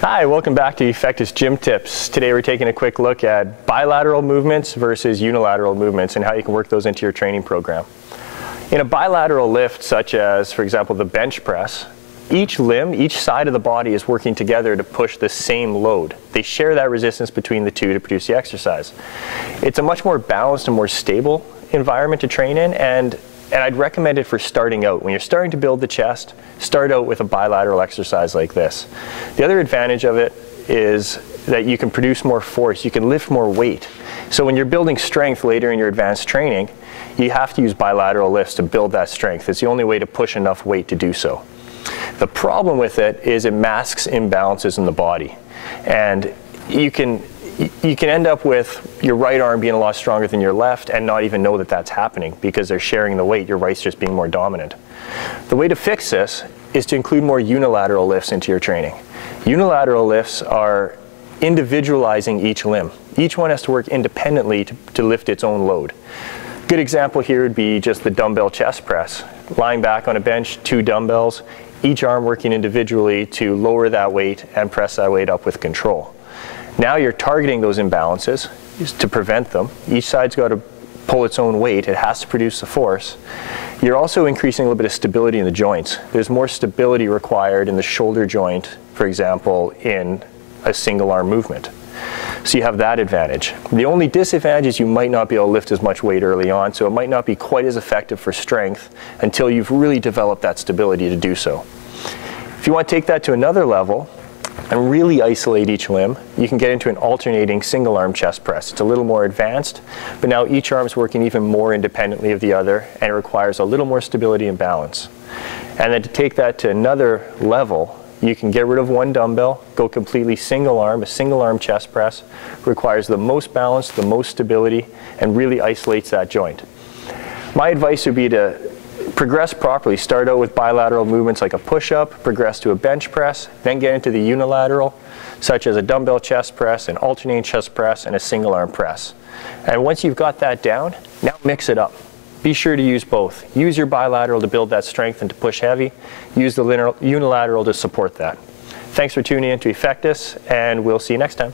Hi, welcome back to Effectus Gym Tips. Today we're taking a quick look at bilateral movements versus unilateral movements and how you can work those into your training program. In a bilateral lift, such as, for example, the bench press, each limb, each side of the body is working together to push the same load. They share that resistance between the two to produce the exercise. It's a much more balanced and more stable environment to train in, and I'd recommend it for starting out. When you're starting to build the chest, start out with a bilateral exercise like this. The other advantage of it is that you can produce more force, you can lift more weight. So when you're building strength later in your advanced training, you have to use bilateral lifts to build that strength. It's the only way to push enough weight to do so. The problem with it is it masks imbalances in the body. And you can end up with your right arm being a lot stronger than your left and not even know that that's happening because they're sharing the weight, your right's just being more dominant. The way to fix this is to include more unilateral lifts into your training. Unilateral lifts are individualizing each limb. Each one has to work independently to lift its own load. Good example here would be just the dumbbell chest press. Lying back on a bench, 2 dumbbells, each arm working individually to lower that weight and press that weight up with control. Now you're targeting those imbalances to prevent them. Each side's got to pull its own weight. It has to produce the force. You're also increasing a little bit of stability in the joints. There's more stability required in the shoulder joint, for example, in a single arm movement. So you have that advantage. The only disadvantage is you might not be able to lift as much weight early on, so it might not be quite as effective for strength until you've really developed that stability to do so. If you want to take that to another level and really isolate each limb, you can get into an alternating single arm chest press. It's a little more advanced, but now each arm is working even more independently of the other, and it requires a little more stability and balance. And then to take that to another level, you can get rid of 1 dumbbell, go completely single arm. A single arm chest press requires the most balance, the most stability, and really isolates that joint. My advice would be to progress properly. Start out with bilateral movements like a push-up, progress to a bench press, then get into the unilateral, such as a dumbbell chest press, an alternating chest press, and a single arm press. And once you've got that down, now mix it up. Be sure to use both. Use your bilateral to build that strength and to push heavy. Use the unilateral to support that. Thanks for tuning in to Effectus, and we'll see you next time.